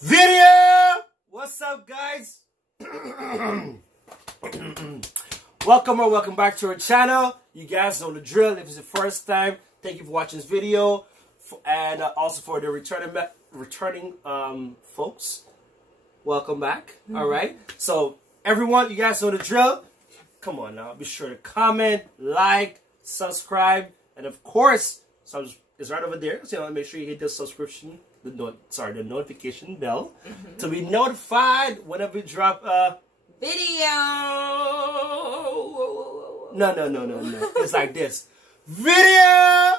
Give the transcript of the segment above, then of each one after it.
Video! What's up, guys? welcome back to our channel. You guys know the drill. If it's the first time, thank you for watching this video, and also for the returning folks, welcome back. All right, so everyone, you guys know the drill. Come on now, be sure to comment, like, subscribe, and of course, it's right over there. So make sure you hit the subscription, the notification bell to be notified whenever we drop a video. No. It's like this. Video!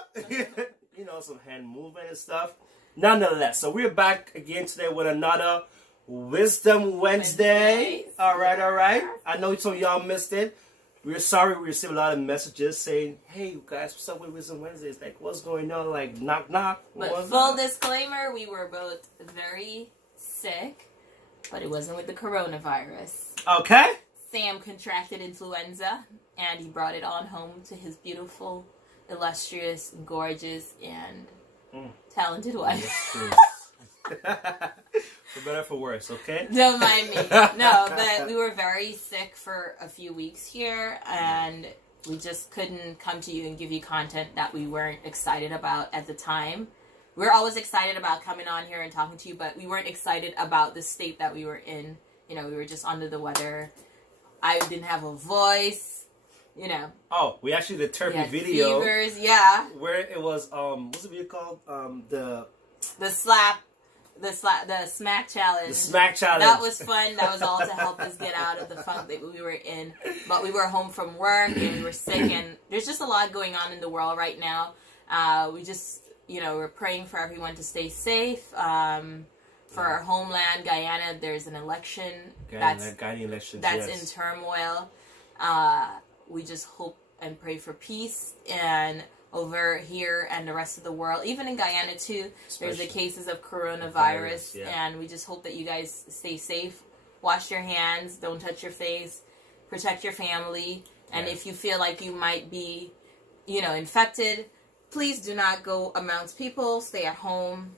You know, some hand movement and stuff. Nonetheless, so we're back again today with another Wisdom Wednesday. All right. I know some of y'all missed it. We're sorry. We received a lot of messages saying, "Hey, you guys, what's up with Wisdom Wednesdays? Like, what's going on? Like, knock, knock." But full disclaimer, we were both very sick, but it wasn't with the coronavirus. Okay. Sam contracted influenza, and he brought it on home to his beautiful, illustrious, gorgeous, and talented wife. For better or for worse, okay? Don't mind me. No, but we were very sick for a few weeks here, and we just couldn't come to you and give you content that we weren't excited about at the time. We're always excited about coming on here and talking to you, but we weren't excited about the state that we were in. You know, we were just under the weather. I didn't have a voice, you know. Oh, we actually did turkey video. Fevers, yeah. Where it was, what's the video called? The smack challenge. The smack challenge. That was fun. That was all to help us get out of the funk that we were in. But we were home from work and we were sick, and there's just a lot going on in the world right now. We just, you know, we're praying for everyone to stay safe. For our homeland, Guyana, there's an election that's in turmoil. We just hope and pray for peace, and over here and the rest of the world, even in Guyana too, there's the cases of coronavirus, and we just hope that you guys stay safe. Wash your hands, don't touch your face, protect your family, and if you feel like you might be, you know, infected, please do not go amongst people. Stay at home.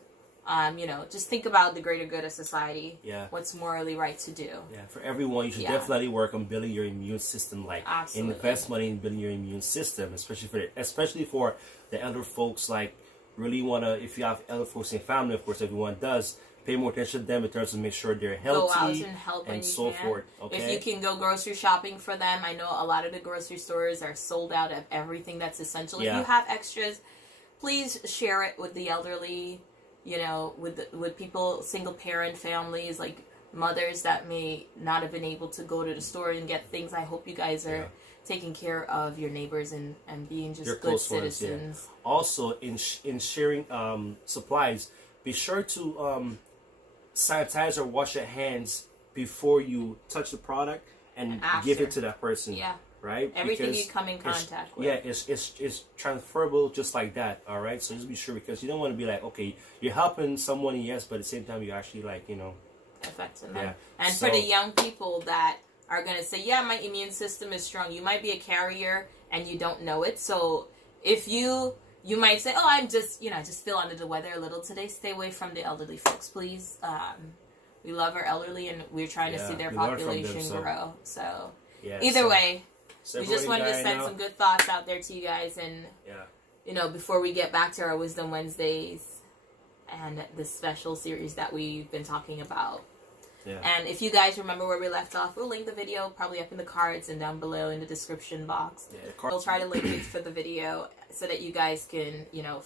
You know, just think about the greater good of society. Yeah. What's morally right to do. Yeah. For everyone, you should definitely work on building your immune system. Like, invest money in building your immune system, especially for the elder folks. Like, really wanna, if you have elder folks in your family, of course, everyone does. Pay more attention to them in terms of make sure they're healthy. Go out and help and so forth. Okay. If you can go grocery shopping for them, I know a lot of the grocery stores are sold out of everything that's essential. If you have extras, please share it with the elderly. You know, with people, single parent families, like mothers that may not have been able to go to the store and get things. I hope you guys are taking care of your neighbors and being just good citizens. Ones, also, in sharing supplies, be sure to sanitize or wash your hands before you touch the product and give it to that person. Yeah. Right? Everything you come in contact with. Yeah, it's transferable just like that, all right? So just be sure, because you don't want to be like, okay, you're helping someone, yes, but at the same time, you're actually like, you know. Affecting them. Yeah. And so, for the young people that are going to say, yeah, my immune system is strong. You might be a carrier and you don't know it. So if you might say, oh, I'm just, you know, I just feel under the weather a little today. Stay away from the elderly folks, please. We love our elderly, and we're trying to see their population grow. So either way. So we just wanted to send some good thoughts out there to you guys, and you know, before we get back to our Wisdom Wednesdays and this special series that we've been talking about. And if you guys remember where we left off, we'll link the video probably up in the cards and down below in the description box. We'll try to link it for the video so that you guys can, you know,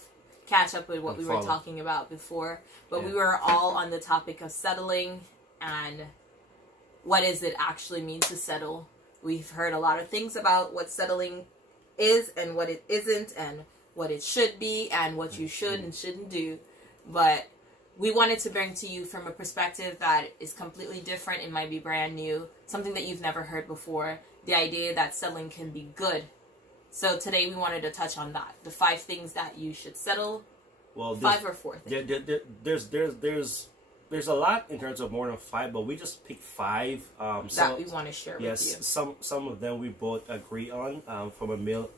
catch up with what we were talking about before. But we were all on the topic of settling and what does it actually mean to settle. We've heard a lot of things about what settling is and what it isn't, and what it should be and what you should and shouldn't do. But we wanted to bring to you from a perspective that is completely different. It might be brand new, something that you've never heard before. The idea that settling can be good. So today we wanted to touch on that. The 5 things that you should settle. Well, 5 or 4 things. There's a lot in terms of more than 5, but we just picked 5 that we want to share with you. Yes, some of them we both agree on from a male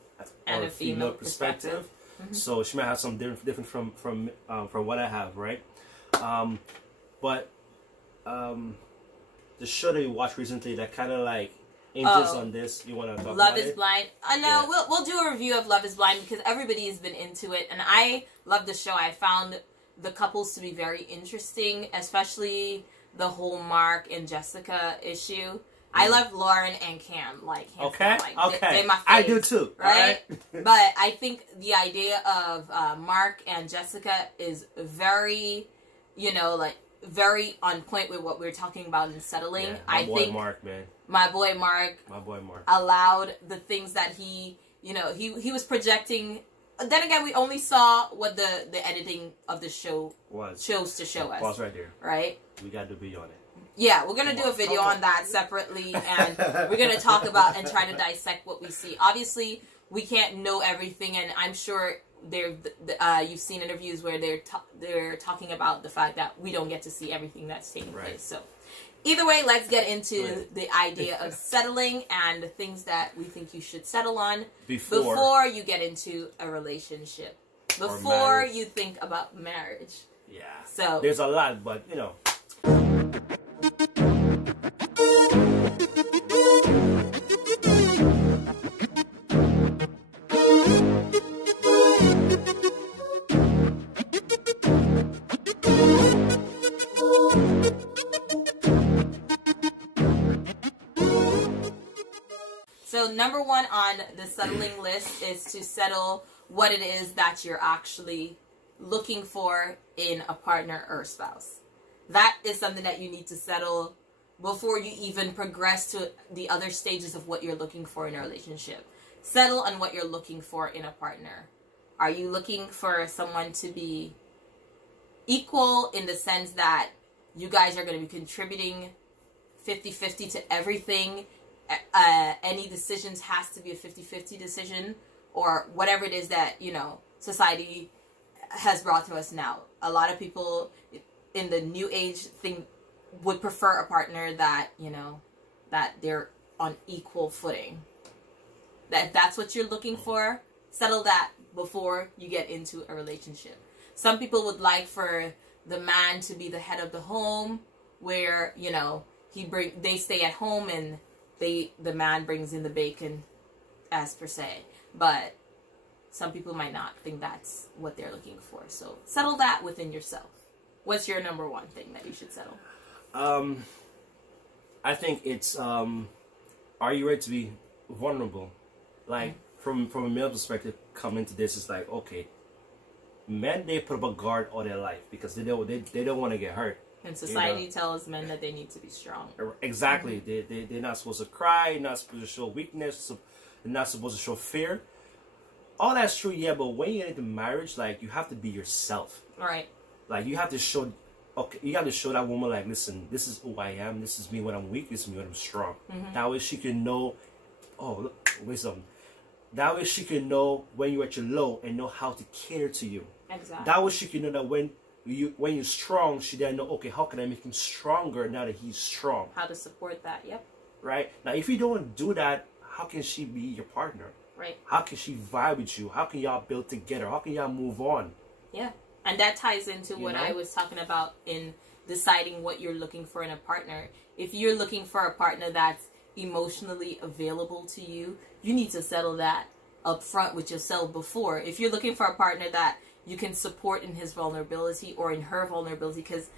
and a female perspective. So she might have some different from what I have, right? But the show that you watched recently that kind of like hinges on this. You want to talk Love about is Blind. I know. Yeah. We'll do a review of Love is Blind because everybody has been into it, and I love the show. I found the couples to be very interesting, especially the whole Mark and Jessica issue. I love Lauren and Cam, like, okay, like, okay, they're my faves, I do too, right? But I think the idea of Mark and Jessica is very, you know, like very on point with what we were talking about in settling. Yeah, I think Mark, man, my boy Mark allowed the things that he, you know, he was projecting. Then again, we only saw what the editing of the show chose to show us. Pause right there. Right? We got to be on it. Yeah, we're going to do a video on that separately, and we're going to talk about and try to dissect what we see. Obviously, we can't know everything, and I'm sure you've seen interviews where they're talking about the fact that we don't get to see everything that's taking place. So, either way, let's get into the idea of settling and the things that we think you should settle on before you get into a relationship, before you think about marriage. Yeah. So there's a lot, but you know. So number one on the settling list is to settle what it is that you're actually looking for in a partner or spouse. That is something that you need to settle before you even progress to the other stages of what you're looking for in a relationship. Settle on what you're looking for in a partner. Are you looking for someone to be equal in the sense that you guys are going to be contributing 50-50 to everything? Any decisions has to be a 50-50 decision, or whatever it is that, you know, society has brought to us now. A lot of people in the new age thing would prefer a partner that, you know, that they're on equal footing. That if that's what you're looking for, settle that before you get into a relationship. Some people would like for the man to be the head of the home, where, you know, they stay at home and the man brings in the bacon, as per se. But some people might not think that's what they're looking for. So settle that within yourself. What's your number one thing that you should settle? I think it's are you ready to be vulnerable? Like from a male perspective, coming to this is like, okay, men, they put up a guard all their life because they don't want to get hurt. And society tells men that they need to be strong. Exactly. They're not supposed to cry, not supposed to show weakness, they're not supposed to show fear. All that's true, yeah, but when you get into marriage, like, you have to be yourself. Right. Like, you have to show, okay, you have to show that woman, like, listen, this is who I am, this is me when I'm weak, this is me when I'm strong. That way she can know, oh, look, wait something. That way she can know when you're at your low and know how to cater to you. Exactly. That way she can know that when you're strong, she then know, okay, how can I make him stronger now that he's strong? How to support that, yep. Right? Now, if you don't do that, how can she be your partner? Right. How can she vibe with you? How can y'all build together? How can y'all move on? Yeah. And that ties into what I was talking about in deciding what you're looking for in a partner. If you're looking for a partner that's emotionally available to you, you need to settle that up front with yourself before. If you're looking for a partner that you can support in his vulnerability or in her vulnerability, because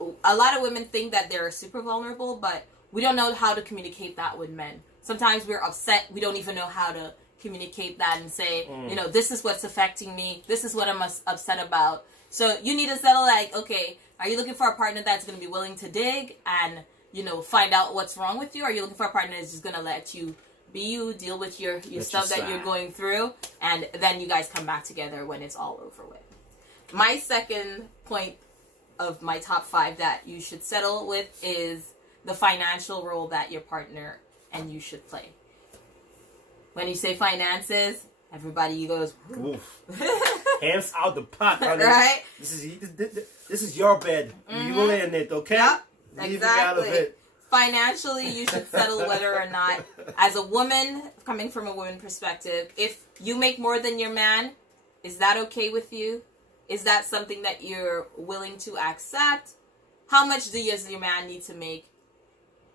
a lot of women think that they're super vulnerable, but we don't know how to communicate that with men. Sometimes we're upset. We don't even know how to communicate that and say, you know, this is what's affecting me. This is what I'm upset about. So you need to settle, like, okay, are you looking for a partner that's going to be willing to dig and, you know, find out what's wrong with you? Or are you looking for a partner that's just going to let you be you, deal with your stuff that you're going through, and then you guys come back together when it's all over with? My second point of my top 5 that you should settle with is the financial role that your partner and you should play. When you say finances, everybody goes, oof. Hands out the pot, honey. Right? This is your bed. You lay in it, okay? Yep, exactly. Leave it out of it. Financially, you should settle whether or not, as a woman, coming from a woman perspective, if you make more than your man, is that okay with you? Is that something that you're willing to accept? how much do you as your man need to make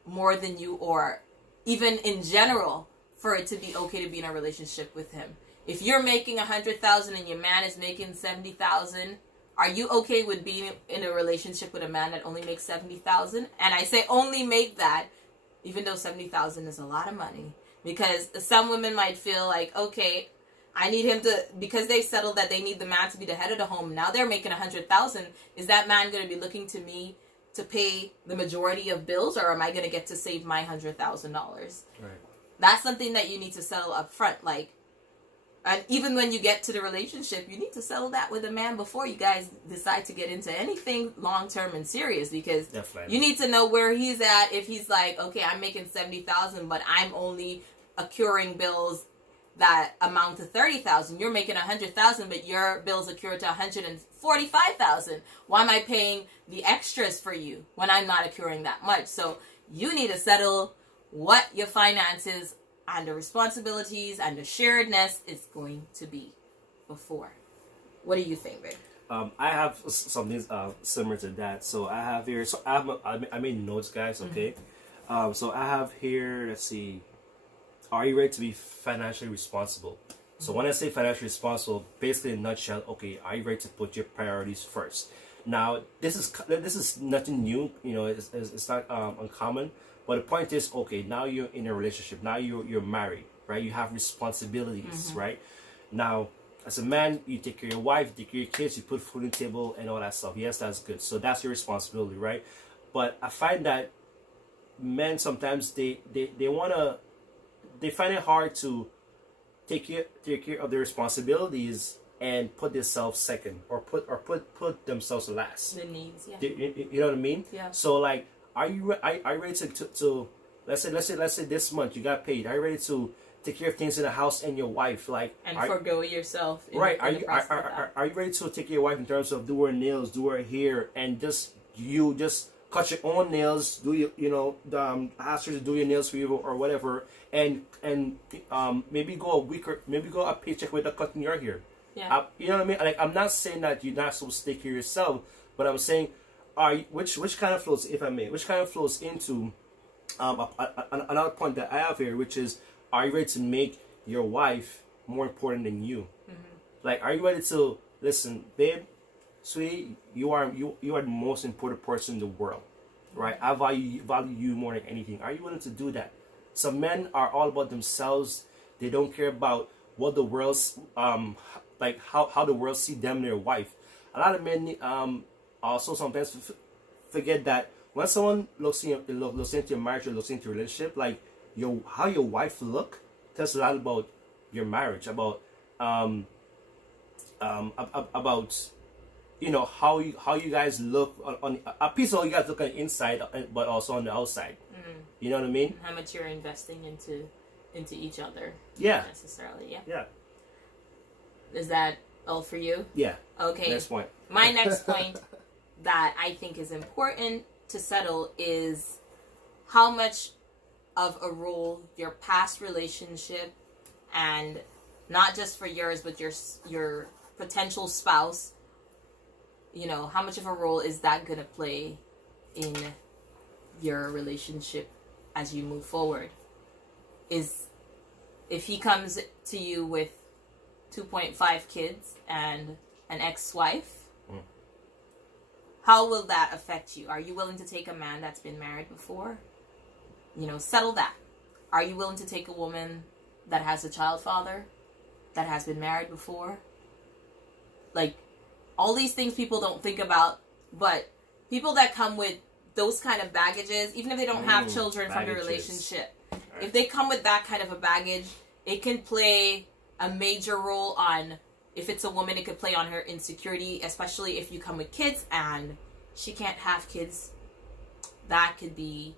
more than you, or even in general, for it to be okay to be in a relationship with him? If you're making $100,000 and your man is making $70,000, are you okay with being in a relationship with a man that only makes $70,000? And I say only make that, even though $70,000 is a lot of money, because some women might feel like, okay, I need him to, because they settled that they need the man to be the head of the home. Now they're making $100,000. Is that man going to be looking to me to pay the majority of bills, or am I going to get to save my $100,000? Right. That's something that you need to settle up front. Like, and even when you get to the relationship, you need to settle that with a man before you guys decide to get into anything long-term and serious, because definitely, you need to know where he's at. If he's like, okay, I'm making $70,000, but I'm only accruing bills that amount to $30,000. You're making $100,000, but your bills accrue to $145,000. Why am I paying the extras for you when I'm not accruing that much? So you need to settle what your finances and the responsibilities and the sharedness is going to be before. What do you think, babe? I have something similar to that. So I have here. So I made notes, guys. Okay. So I have here. Let's see. Are you ready to be financially responsible? So when I say financially responsible, basically in a nutshell, okay, are you ready to put your priorities first? Now, this is nothing new. You know, it's not uncommon. But the point is, okay, now you're in a relationship. Now you're married, right? You have responsibilities, right? Now, as a man, you take care of your wife, you take care of your kids, you put food on the table and all that stuff. Yes, that's good. So that's your responsibility, right? But I find that men sometimes they find it hard to take care of their responsibilities and put themselves second, or put themselves last. The needs, yeah. You know what I mean? Yeah. So like, are you ready to let's say this month you got paid? Are you ready to take care of things in the house and your wife, like, and forgo yourself? Right? Are you ready to take care of your wife in terms of do her nails, do her hair, and just cut your own nails, do ask her to do your nails for you or whatever, and maybe go a week or maybe go a paycheck without cutting your hair. Yeah. You know what I mean? Like, I'm not saying that you're not supposed to take care of yourself, but I'm saying, which kind of flows, if I may, which kind of flows into another point that I have here, which is, are you ready to make your wife more important than you? Like, are you ready to listen, babe, sweetie, you are the most important person in the world, right? I value you more than anything. Are you willing to do that? Some men are all about themselves. They don't care about what the world's like how the world see them and their wife. A lot of men also sometimes forget that when someone looks into your marriage or looks into your relationship, like how your wife look tells a lot about your marriage, about you know, how you guys look on a piece of how you guys look on the inside, but also on the outside. You know what I mean? How much you're investing into each other. Yeah. Necessarily, yeah. Yeah. Is that all for you? Yeah. Okay. Next point. My next point that I think is important to settle is how much of a role your past relationship, and not just for yours, but your potential spouse, you know, how much of a role is that going to play in your relationship as you move forward? Is if he comes to you with 2.5 kids and an ex-wife, how will that affect you? Are you willing to take a man that's been married before? You know, settle that. Are you willing to take a woman that has a child father, that has been married before? Like, all these things people don't think about, but people that come with those kind of baggages, even if they don't have children from the relationship, if they come with that kind of a baggage, it can play a major role on, if it's a woman, it could play on her insecurity, especially if you come with kids and she can't have kids. That could be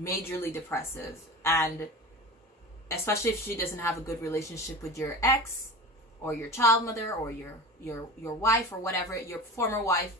majorly depressive, and especially if she doesn't have a good relationship with your ex or your child mother or your wife or whatever, your former wife,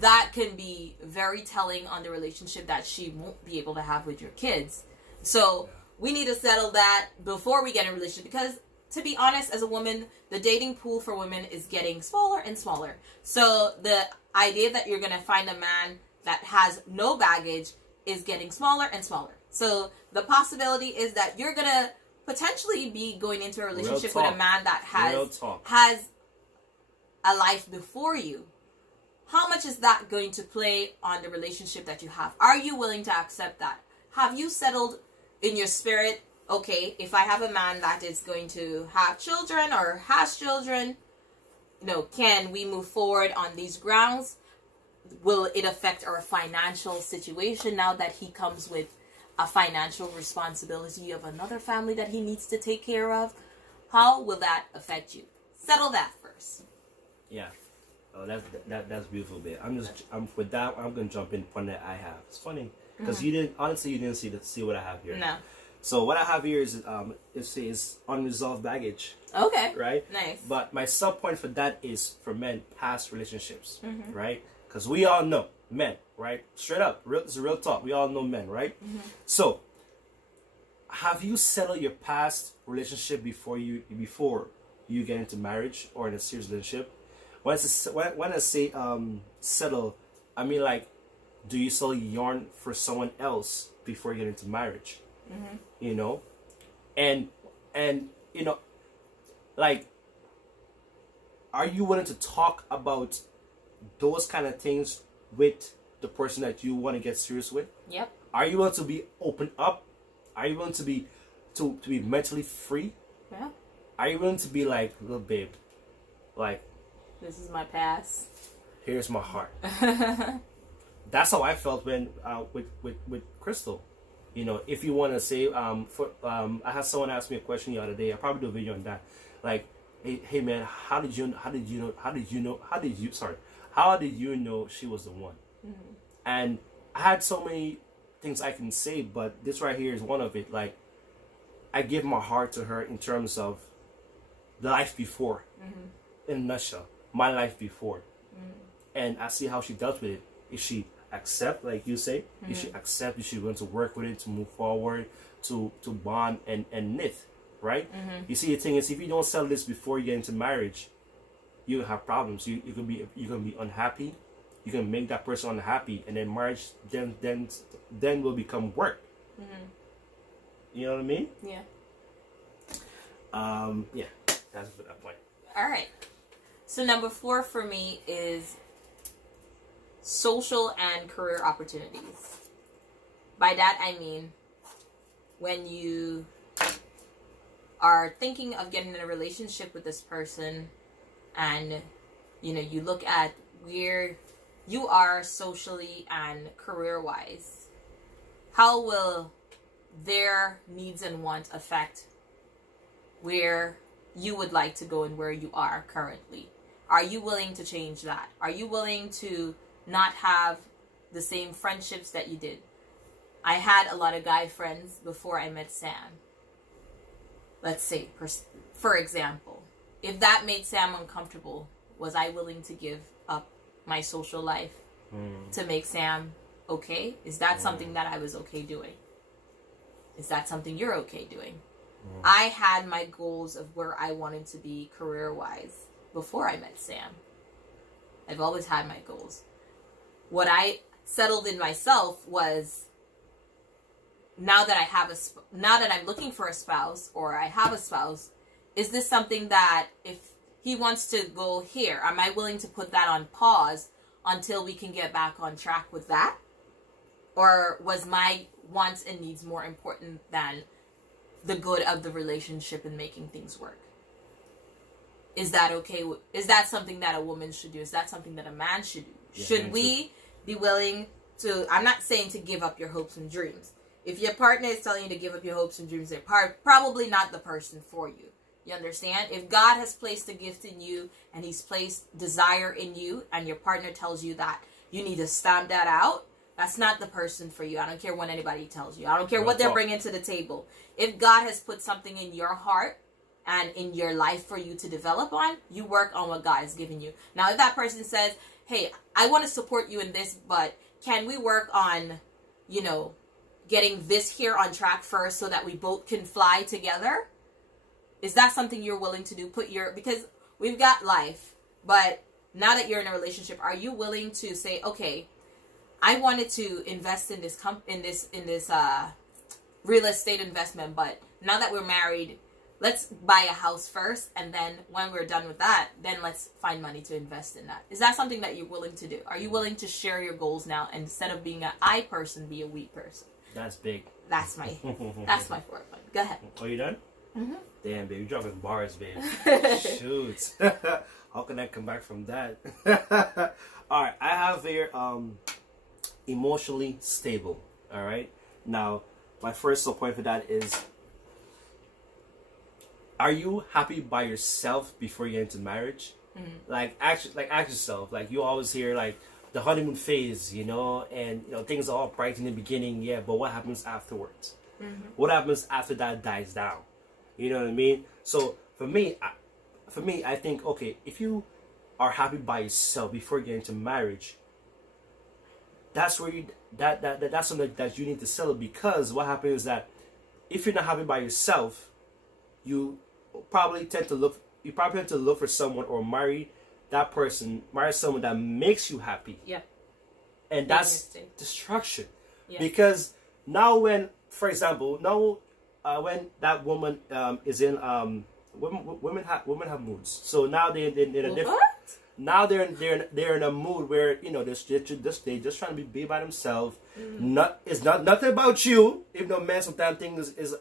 that can be very telling on the relationship that she won't be able to have with your kids. So we need to settle that before we get in a relationship, because to be honest, as a woman, the dating pool for women is getting smaller and smaller. So the idea that you're going to find a man that has no baggage is getting smaller and smaller. So the possibility is that you're going to potentially be going into a relationship with a man that has a life before you. How much is that going to play on the relationship that you have? Are you willing to accept that? Have you settled in your spirit, okay, if I have a man that is going to have children or has children, you know, can we move forward on these grounds? Will it affect our financial situation now that he comes with a financial responsibility of another family that he needs to take care of? How will that affect you? Settle that first. Yeah. Oh, that's beautiful, babe. I'm with that. I'm gonna jump in one that I have. It's funny because you didn't see what I have here. No. So what I have here is it says unresolved baggage. Okay. Right. Nice. But my sub point for that is for men, past relationships. Right. Because we all know men. Right. Straight up. It's a real talk. We all know men. Right. So have you settled your past relationship before you get into marriage or in a serious relationship? When I say settle, I mean like, do you still yearn for someone else before you get into marriage? You know, and you know, like, are you willing to talk about those kind of things with the person that you want to get serious with? Yep. Are you willing to be open up? Are you willing to be mentally free? Yeah. Are you willing to be like, little babe, like, this is my past. Here's my heart. That's how I felt when with Crystal. You know, if you want to say, I had someone ask me a question the other day. I probably do a video on that. Like, hey man, how did you know she was the one? And I had so many things I can say, but this right here is one of it. Like, I give my heart to her in terms of the life before, in a nutshell. My life before, and I see how she does with it. If she accept, like you say, if she accept, if she wants to work with it, to move forward, to bond and knit, right? You see, the thing is, if you don't settle this before you get into marriage, you have problems. You're gonna be unhappy. You can make that person unhappy, and then marriage then will become work. You know what I mean? Yeah. Yeah, that's that point. All right. So number 4 for me is social and career opportunities. By that I mean, when you are thinking of getting in a relationship with this person and, you know, you look at where you are socially and career-wise, how will their needs and wants affect where you would like to go and where you are currently? Are you willing to change that? Are you willing to not have the same friendships that you did? I had a lot of guy friends before I met Sam. Let's say, for example, if that made Sam uncomfortable, was I willing to give up my social life to make Sam okay? Is that something that I was okay doing? Is that something you're okay doing? I had my goals of where I wanted to be career-wise before I met Sam. I've always had my goals. What I settled in myself was, now that I'm looking for a spouse, or I have a spouse, is this something that if he wants to go here, am I willing to put that on pause until we can get back on track with that? Or was my wants and needs more important than the good of the relationship and making things work? Is that okay? Is that something that a woman should do? Is that something that a man should do? Yeah, should we be willing to, I'm not saying to give up your hopes and dreams. If your partner is telling you to give up your hopes and dreams, they're probably not the person for you. You understand? If God has placed a gift in you and he's placed desire in you, and your partner tells you that you need to stamp that out, that's not the person for you. I don't care what anybody tells you. I don't care what they're bringing to the table. If God has put something in your heart and in your life for you to develop on, you work on what God has given you. Now, if that person says, hey, I want to support you in this, but can we work on, you know, getting this here on track first so that we both can fly together? Is that something you're willing to do? Because we've got life, but now that you're in a relationship, are you willing to say, okay, I wanted to invest in this real estate investment, but now that we're married, let's buy a house first, and then when we're done with that, then let's find money to invest in that. Is that something that you're willing to do? Are you willing to share your goals now, and instead of being an I person, be a we person? That's big. That's my fourth one. Go ahead. Are you done? Mm-hmm. Damn, babe, you're dropping bars, babe. Shoot. How can I come back from that? All right, I have here emotionally stable. All right. Now, my first point for that is, are you happy by yourself before you get into marriage? Mm-hmm. Ask yourself. Like, you always hear like the honeymoon phase, you know, and things are all bright in the beginning, yeah, but what happens afterwards? Mm-hmm. What happens after that dies down? You know what I mean? So for me, I think, okay, if you are happy by yourself before you get into marriage, that's where that's something that you need to settle, because what happens is that if you're not happy by yourself, you probably tend to look for someone, or marry someone that makes you happy. Yeah. And that's destruction. Yeah. Because now when that woman is in women have moods. So now they're in a different. Now they're in a mood where they just trying to be by themselves. Mm-hmm. It's nothing about you. Even though men sometimes things is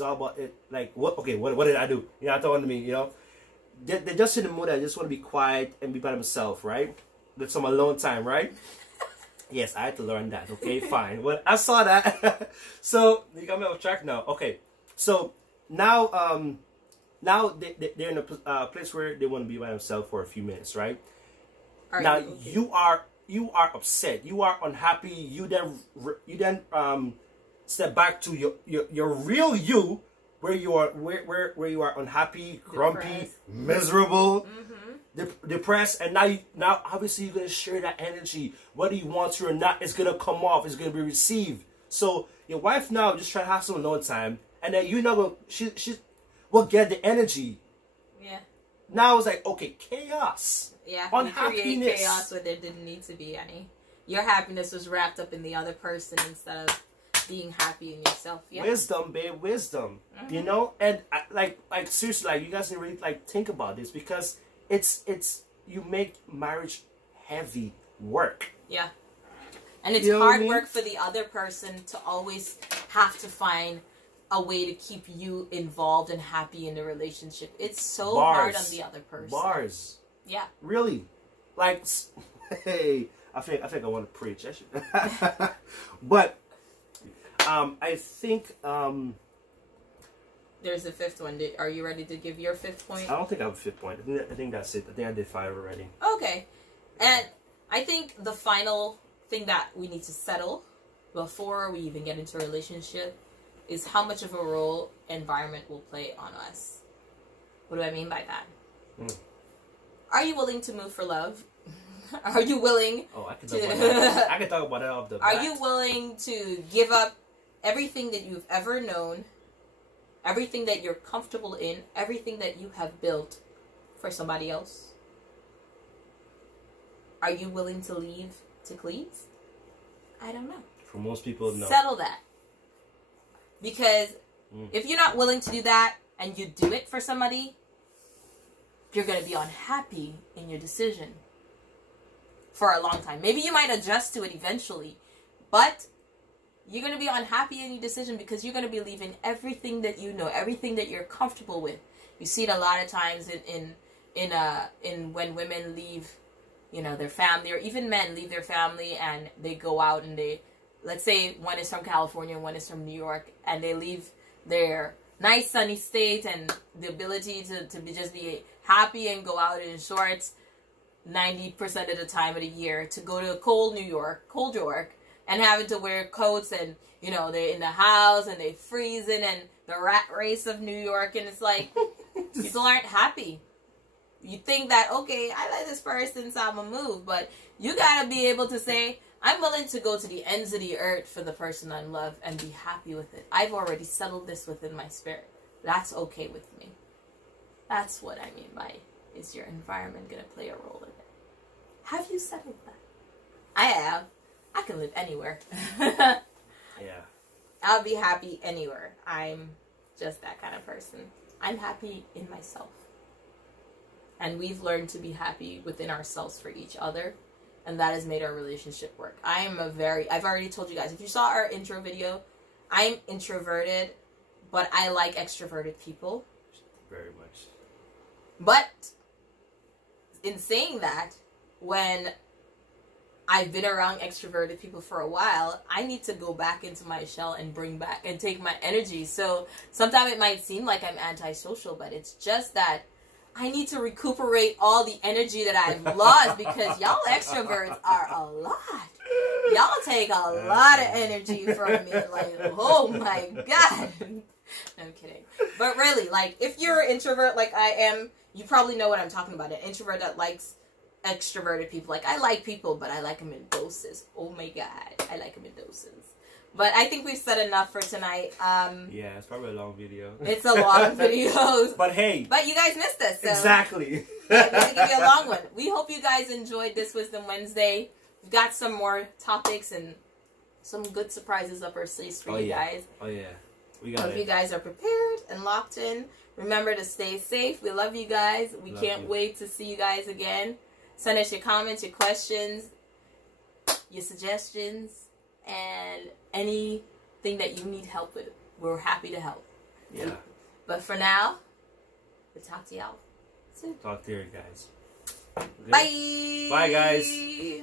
all about it. Like what did I do? I thought to me, they're just in the mood. I just want to be quiet and be by themselves, right? Get some alone time, right? Yes, I had to learn that. Okay, fine. Well, I saw that. So you got me off track now. Okay, so now they're in a place where they want to be by themselves for a few minutes, right? You are upset. You are unhappy. You then step back to your real you, where you are unhappy, grumpy, miserable, depressed, and now obviously you're gonna share that energy, whether you want to or not. It's gonna come off. It's gonna be received. So your wife now just try to have some alone time, and then she will get the energy. Yeah. Now it's like, okay, chaos. Yeah. You create chaos where there didn't need to be any. Your happiness was wrapped up in the other person instead of being happy in yourself. Yeah. Wisdom, babe, wisdom. Mm-hmm. And like seriously, you guys need to really think about this, because it's you make marriage heavy work. Yeah. And it's hard work for the other person to always have to find a way to keep you involved and happy in the relationship. It's so hard on the other person. Bars. Yeah. Really. Like, hey, I think I want to preach. I should. But I think there's a fifth one. Are you ready to give your fifth point? I don't think I have a fifth point. I think that's it. I think I did 5 already. Okay. And I think the final thing that we need to settle before we even get into a relationship is how much of a role environment will play on us. What do I mean by that? Are you willing to move for love? Are you willing I can talk about that. I can talk about that off the bat. Are you willing to give up everything that you've ever known, everything that you're comfortable in, everything that you have built for somebody else? Are you willing to leave to cleave? I don't know. For most people, no. Settle that. Because if you're not willing to do that and you do it for somebody, you're going to be unhappy in your decision for a long time. Maybe you might adjust to it eventually, but you're going to be unhappy in your decision because you're going to be leaving everything that you know, everything that you're comfortable with. You see it a lot of times in when women leave, their family, or even men leave their family and they go out and let's say one is from California and one is from New York, and they leave their nice sunny state and the ability to be happy and go out in shorts 90% of the time of the year, to go to cold York, and having to wear coats, and they're in the house and they freezing, and the rat race of New York, and it's like people aren't happy. You think that, okay, I like this person, so I'm gonna move, but you gotta be able to say, I'm willing to go to the ends of the earth for the person I love and be happy with it. I've already settled this within my spirit. That's okay with me. That's what I mean by, is your environment going to play a role in it? Have you settled that? I have. I can live anywhere. Yeah. I'll be happy anywhere. I'm just that kind of person. I'm happy in myself. And we've learned to be happy within ourselves for each other. And that has made our relationship work. I've already told you guys, if you saw our intro video, I'm introverted, but I like extroverted people. Very much. But in saying that, when I've been around extroverted people for a while, I need to go back into my shell and bring back and take my energy. So sometimes it might seem like I'm antisocial, but it's just that I need to recuperate all the energy that I've lost because y'all extroverts are a lot. Y'all take a lot of energy from me. Like, oh my God. I'm kidding. But really, like, if you're an introvert like I am, you probably know what I'm talking about. An introvert that likes extroverted people. Like, I like people, but I like them in doses. Oh my God. I like them in doses. But I think we've said enough for tonight. Yeah, it's probably a long video. It's a long video. But hey. But you guys missed us. So Exactly. yeah, we're going to give you a long one. We hope you guys enjoyed this Wisdom Wednesday. We've got some more topics and some good surprises up our sleeves for you guys. Oh, yeah. We got it. Hope you guys are prepared and locked in. Remember to stay safe. We love you guys. We can't wait to see you guys again. Send us your comments, your questions, your suggestions, and anything that you need help with. We're happy to help. Yeah. But for now, we'll talk to y'all soon. Talk to you guys. Okay. Bye. Bye, guys.